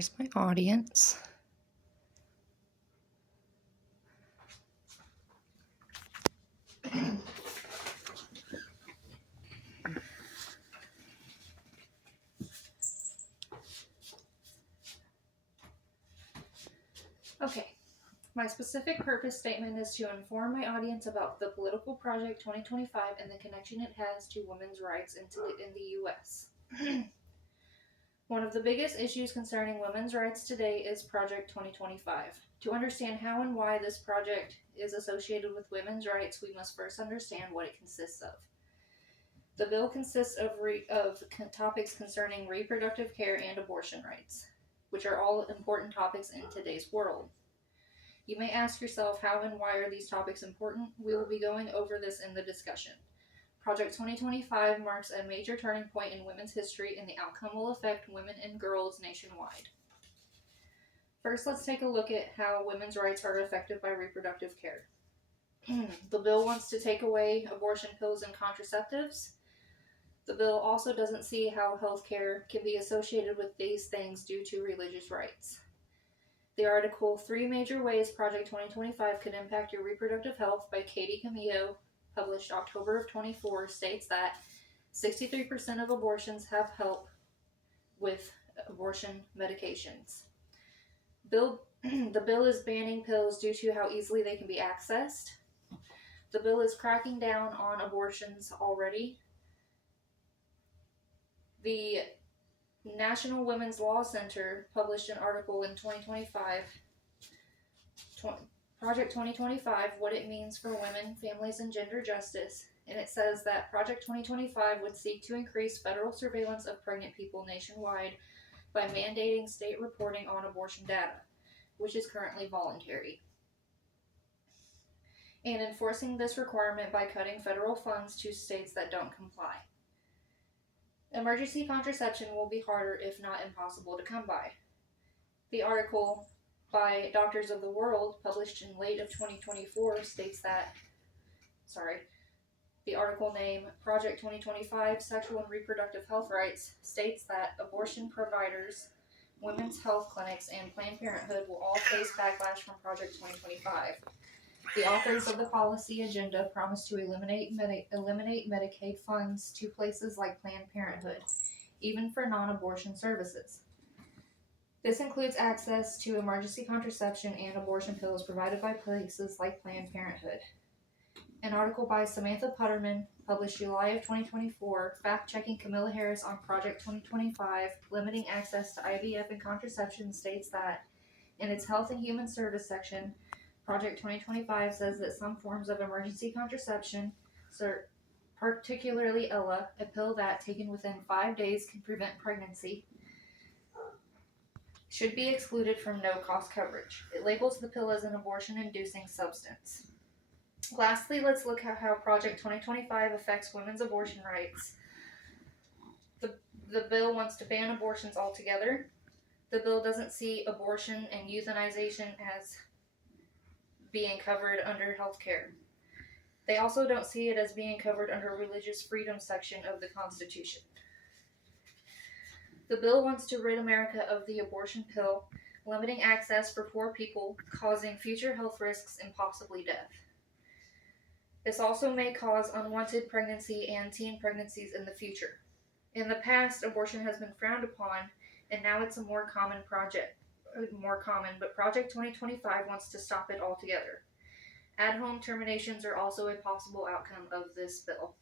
There's my audience. Okay, my specific purpose statement is to inform my audience about the political project 2025 and the connection it has to women's rights in the U.S. One of the biggest issues concerning women's rights today is Project 2025. To understand how and why this project is associated with women's rights, we must first understand what it consists of. The bill consists of topics concerning reproductive care and abortion rights, which are all important topics in today's world. You may ask yourself, how and why are these topics important? We will be going over this in the discussion. Project 2025 marks a major turning point in women's history, and the outcome will affect women and girls nationwide. First, let's take a look at how women's rights are affected by reproductive care. The bill wants to take away abortion pills and contraceptives. The bill also doesn't see how health care can be associated with these things due to religious rights. The article, 3 Major Ways Project 2025 Could Impact Your Reproductive Health by Katie Camillo, published October of 24, states that 63% of abortions have help with abortion medications. The bill is banning pills due to how easily they can be accessed. The bill is cracking down on abortions already. The National Women's Law Center published an article in 2025, Project 2025, What It Means for Women, Families, and Gender Justice. And it says that Project 2025 would seek to increase federal surveillance of pregnant people nationwide by mandating state reporting on abortion data, which is currently voluntary, and enforcing this requirement by cutting federal funds to states that don't comply. Emergency contraception will be harder, if not impossible, to come by. The article by Doctors of the World, published in late of 2024, states that, the article name Project 2025 Sexual and Reproductive Health Rights states that abortion providers, women's health clinics, and Planned Parenthood will all face backlash from Project 2025. The authors of the policy agenda promise to eliminate Medicaid funds to places like Planned Parenthood, even for non-abortion services. This includes access to emergency contraception and abortion pills provided by places like Planned Parenthood. An article by Samantha Putterman, published July of 2024, fact-checking Kamala Harris on Project 2025, limiting access to IVF and contraception, states that, in its Health and Human Service section, Project 2025 says that some forms of emergency contraception, particularly Ella, a pill that, taken within 5 days, can prevent pregnancy, should be excluded from no-cost coverage. It labels the pill as an abortion-inducing substance. Lastly, let's look at how Project 2025 affects women's abortion rights. The bill wants to ban abortions altogether. The bill doesn't see abortion and euthanization as being covered under health care. They also don't see it as being covered under religious freedom section of the Constitution. The bill wants to rid America of the abortion pill, limiting access for poor people, causing future health risks and possibly death. This also may cause unwanted pregnancy and teen pregnancies in the future. In the past, abortion has been frowned upon, and now it's a more common, but Project 2025 wants to stop it altogether. At-home terminations are also a possible outcome of this bill.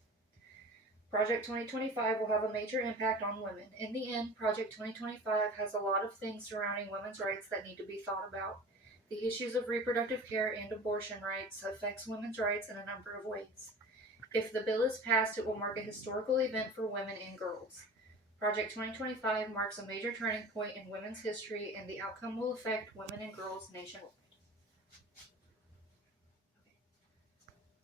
Project 2025 will have a major impact on women. In the end, Project 2025 has a lot of things surrounding women's rights that need to be thought about. The issues of reproductive care and abortion rights affects women's rights in a number of ways. If the bill is passed, it will mark a historical event for women and girls. Project 2025 marks a major turning point in women's history, and the outcome will affect women and girls nationwide.